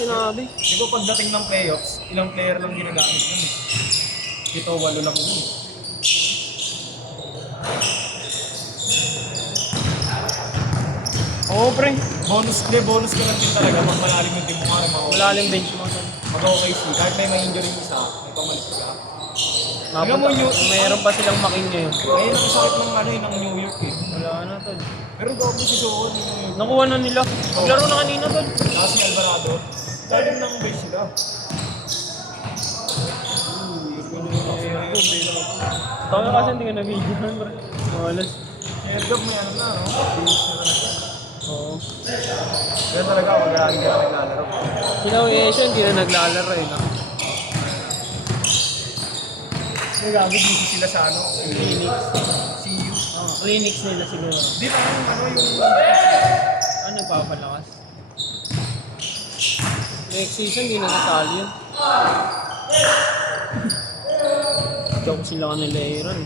sinabi. Di ba pagdating ng playoffs, ilang player lang ginagamit nun eh. Ito, 8 lang yun. Oo, pre. Bonus ka lang din talaga pag malalim yung team mo nga. Malalim bench mo. Mag-okay si kahit may ma-injury isa, may pamalit ka. Alam mo, Meron pa silang makin ngayon. ngayon ang sakit ng ano ng New York eh. Wala na, tol. Pero gawa mo si Soon, Nakuha na nila. Naglaro na kanina, tol. saka si Alvarado, galing ng bench sila. Tama kasi hindi ka nabigyan, bro. Malas. Airdrop may ano na, no? Oo. Kaya talaga, mag-aaling ka naglalaro. Pinawiesyo, hindi na naglalaro eh, no? Kasi gago busy sila sa ano, Clinics. CU. Oh, clinics nila siguro. Di ba yung ano yung... Ano papalakas? Next season, hindi na nasali yun. Joke sila kanila Aaron.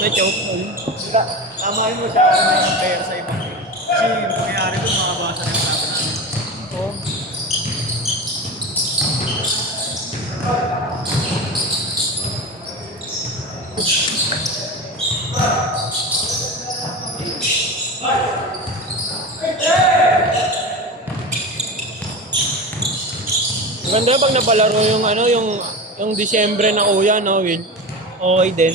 May joke ko yun. Tama yun, magkakaroon na yung player sa ibang team. Kasi yung nangyayari doon, makabasa na yung sabi namin. Oo. Maganda pag napalaro yung ano, yung Disyembre na kuya, no, Will? Okay din.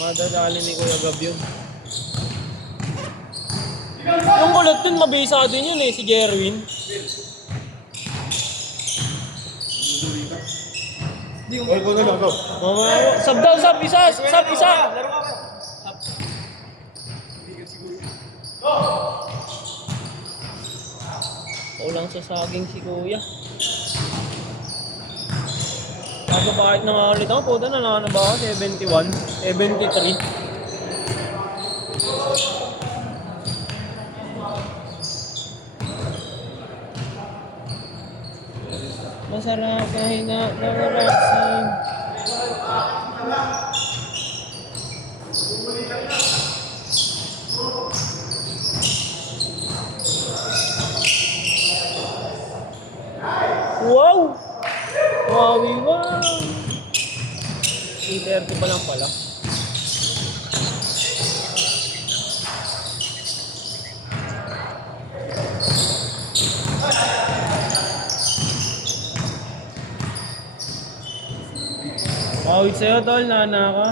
Madadali ni Kuya Gab yun. Yung kulot dun, mabisa din yun eh, si Jerwin. Oy, go na lang, go. Sab daw, sab isa! Sab isa! Laro ka ba? Ulang sa saging si Kuya. Ako bakit nangalit ako? Puta na ba ako? 71? 73? Masarap kahinga na relaxing. Wow! Wawi, wow! 3:30 pa lang pala. Wawit sa'yo, tol. Nana ka.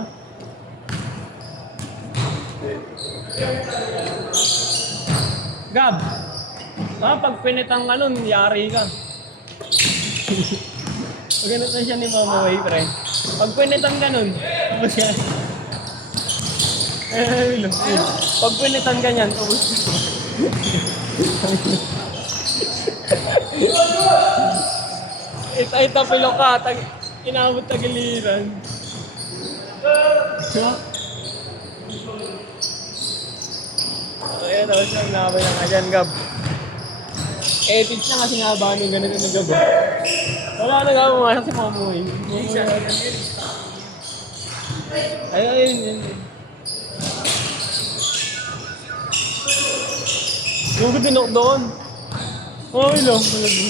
Gab! Pag pinitang ka nun, yari ka. Ganun na siya ni Mama Way, pre. Pag pinitan ka nun, tapos yan. Pag pinitan ka niyan, tapos ay tapilok ka, inabot tagiliran. Ayan, tapos yung nabay lang ka dyan, Gab. Edit na kasi nabaan yung ganito ng Gab. Wala na nga pumasok si Mama Way. Ayun. Yung ko tinok doon. Okay lang, malagi.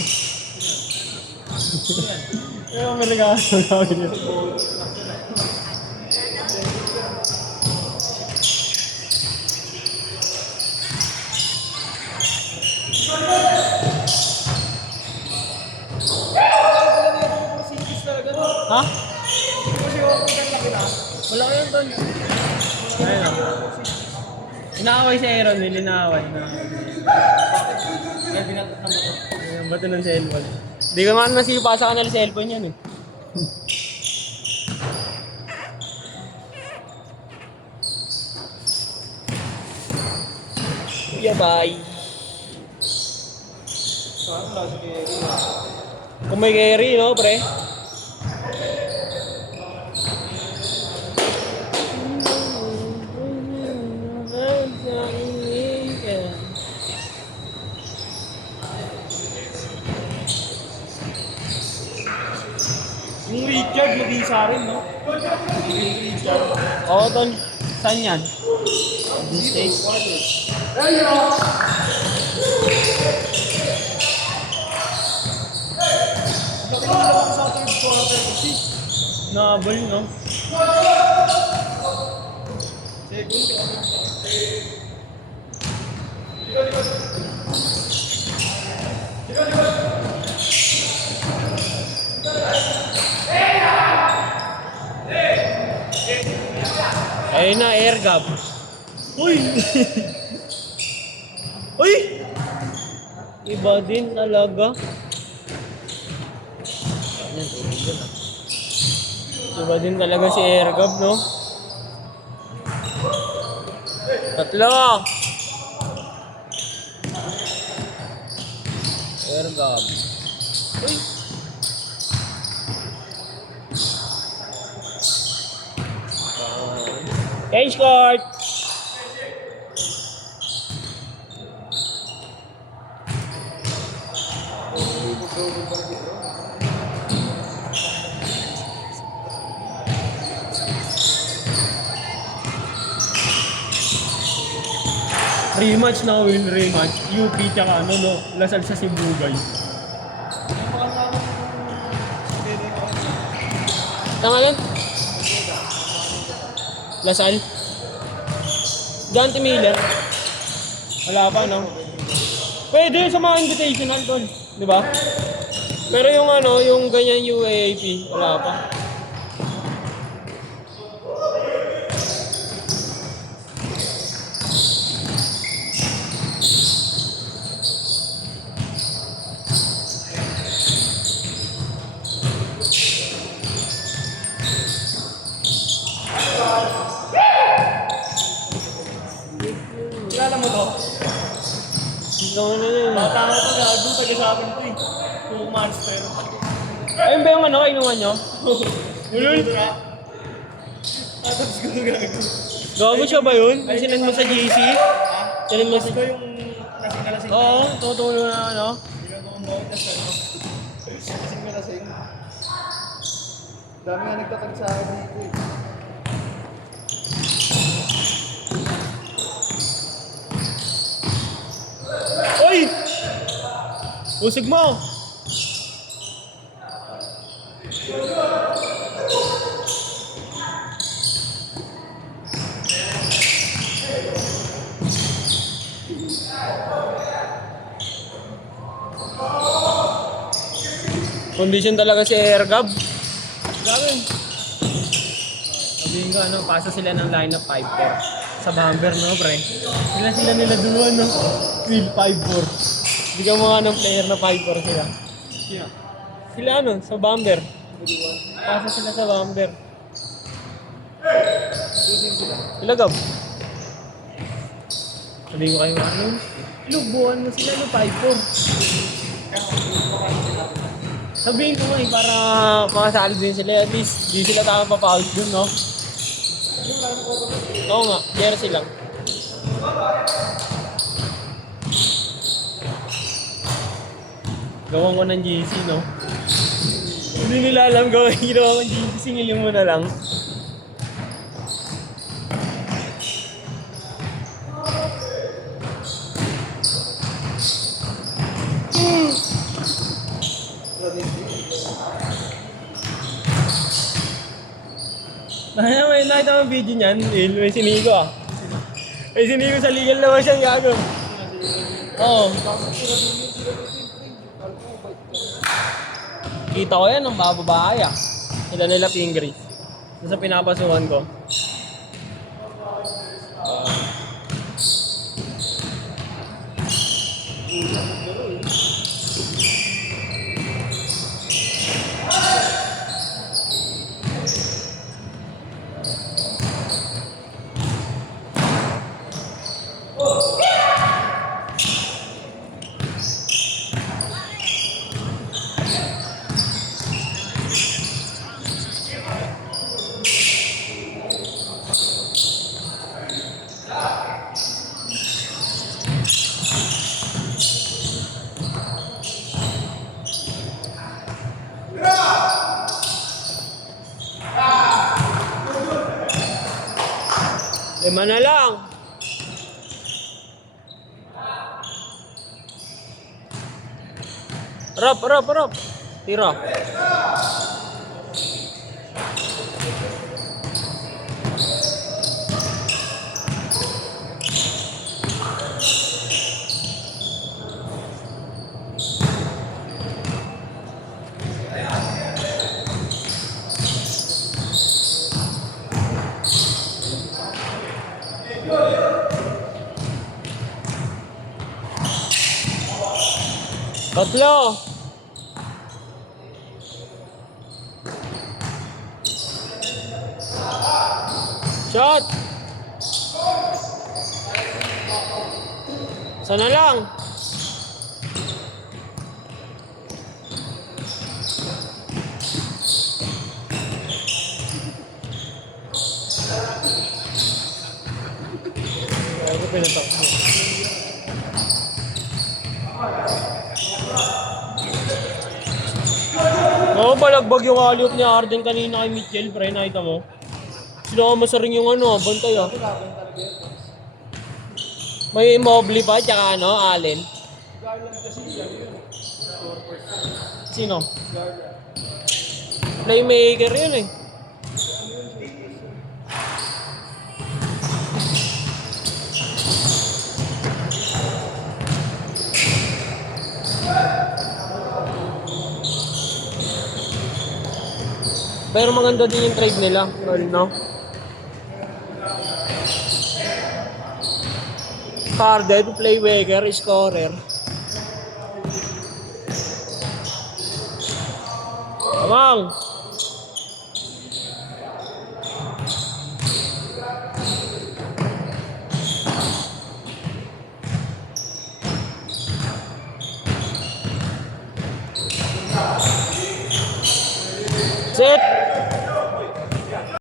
Ayun, may regalo gawin yun. Ha? Wala ko yun doon. Ayun o. Inaaway si Aaron, may linaaway na. Kaya binatot na mo. Ayun, bato ng cellphone. Di ko naman nasipa sa kanila cellphone yan eh. Yeah, bye. Kung may carry, no, pre? Yung Richard, mag-isa rin, no? Richard. Oo, Ton. Saan yan? State. humabol, no? Ayun na, air gap. Uy! Uy! Iba din talaga. Ayan, tulog yun ah. Iba din talaga si air gap, no? Tatlo! Air gap. Uy! Change court! Rematch na win rematch. UP tsaka ano no, Lasal sa Sibugay. Tama lang? Lasal? Dante Miller? Wala pa no? Pwede sa mga invitational tol, di ba? Pero yung ano, yung ganyan UAAP, wala pa. Kilala mo to? Ito na yun. Bata ko to, gago, taga sa akin to eh. 2 monster. Ayun ba yung ano, inuman nyo? Ulul! Tapos ko gago. Gago siya ba yun? Yung sinend mo sa GC? Sinend mo sa... Ito yung lasing-lasing. Oo, tutulo na ano. Hindi ka kumabaw na sa ano. Lasing-lasing. Dami nga nagtatag sa akin dito eh. Oy! Usig mo! Condition talaga si Airgab. Gawin. Sabihin ko ano, pasa sila ng lineup 5-4. Sa Bamber no, pre. Sila nila duluan no. Field 5-4. Hindi ka mga ng player na 5-4 sila. Sino? Sila ano, sa Bamber. Pasa sila sa Bamber. Sila Gab. Sabihin ko kayo ano, lubuan mo sila no 5-4. Sabihin ko nga eh, para makasali din sila. At least, di sila tama papawid dun, no? Oo nga, jersey lang. Gawan ko ng GC, no? Hindi nila alam gawin ginawa ko ng GC, singilin mo na lang. May nakita mo video niyan, may sinigo ah. May sinigo sa legal naman siyang gago. Oo. Kita ko yan, ang bababae ah. Sila nila Pingris. Sa pinapasuhan ko. Lima na lang. Rap. Tira. Tatlo. Shot. Sana lang. Ano pinatak mo? Oo, balagbag yung alley-oop ni Arden kanina kay Mitchell, pre, nakita mo? Sinama sa ring yung ano, bantay ah. May Mobley pa, tsaka ano, Allen. Sino? Playmaker yun eh. Pero maganda din yung trade nila, no? Harden, playmaker, scorer. Amang! Set!